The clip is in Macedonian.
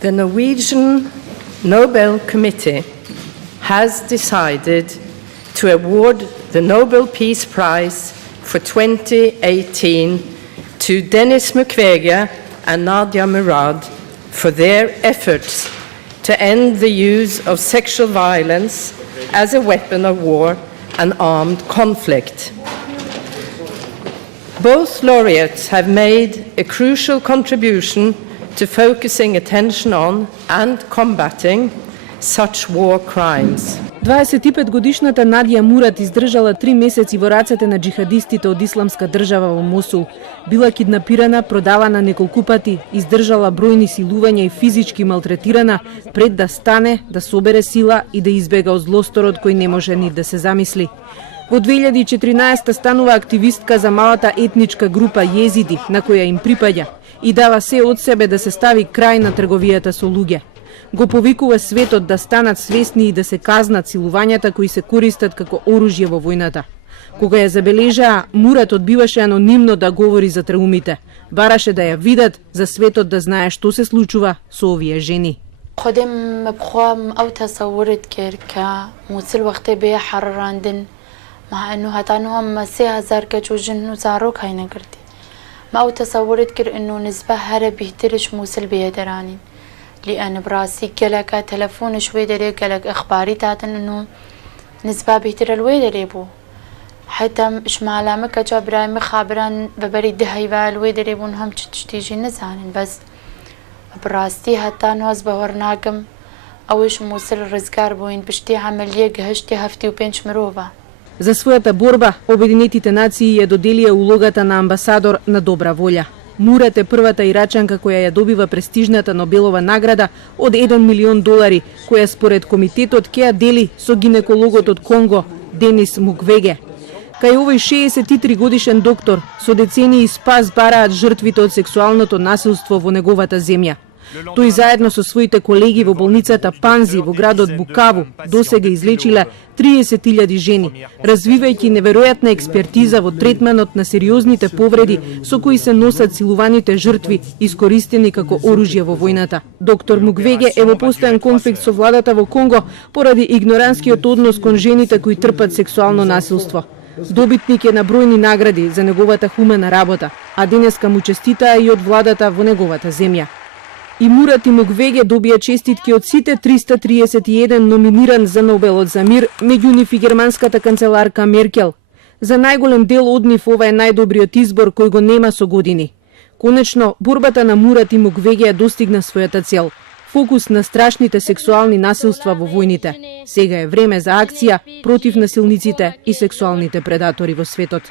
The Norwegian Nobel Committee has decided to award the Nobel Peace Prize for 2018 to Denis Mukwege and Nadia Murad for their efforts to end the use of sexual violence as a weapon of war and armed conflict. Both laureates have made a crucial contribution to focusing attention on and combating such war crimes. 25-годишната Надија Мурад издржала 3 месеци во рацете на джихадистите од Исламска држава во Мосул. Била киднапирана, продавана неколку пати, издржала бројни силувања и физички малтретирана пред да стане, да собере сила и да избега од злосторот кој не може ни да се замисли. Во 2014 станува активистка за малата етничка група Језиди, на која им припаѓа, и дава се од себе да се стави крај на трговијата со луѓе. Го повикува светот да станат свесни и да се казнат силувањата кои се користат како оружје во војната. Кога ја забележаа, Мурат одбиваше анонимно да говори за траумите. Бараше да ја видат, за светот да знае што се случува со овие жени. خودم بخوام أو تصورت كا موصل وقت بيا حرراندن مع إنه هتانهم 3000 كجوجن وزاروك هاي نقردي ما أو تصورت كر إنه نسبة هرب بيهترش موصل بيا دراني لأن براسي كلك تلفون شوي دري كلك إخباري تاتن إنه نسبة بيهتر الوي دري بو حتى مش معلامك جابراي مخابران ببري دهيبا الوي دري بون هم تشتيجي نزانين بس براستي حتى نواز بهورناكم أوش موصل رزقار بوين بشتي عملية جهشتي هفتي وبينش مروفا. За својата борба, Обединетите нации ја доделија улогата на амбасадор на добра волја. Мурат е првата ирачанка која ја добива престижната Нобелова награда од $1 милион, која според комитетот ќе ја дели со гинекологот од Конго, Денис Муквеге. Кај овој 63 годишен доктор, со децении спас бараат жртвите од сексуалното насилство во неговата земја. Тој заедно со своите колеги во болницата Панзи во градот Букаву досега излечила 30.000 жени, развивајќи неверојатна експертиза во третманот на сериозните повреди со кои се носат силуваните жртви искористени како оружје во војната. Доктор Муквеге е во постојан конфликт со владата во Конго поради игноранскиот однос кон жените кои трпат сексуално насилство. Добитник е на бројни награди за неговата хумена работа, а денеска му честитаа и од владата во неговата земја. И Мурат и Муквеге добија честитки од сите 331 номиниран за Нобелот за мир, меѓу нив и германската канцеларка Меркел. За најголем дел од нив ова е најдобриот избор кој го нема со години. Конечно, борбата на Мурат и Муквеге ја достигна својата цел. Фокус на страшните сексуални насилства во војните. Сега е време за акција против насилниците и сексуалните предатори во светот.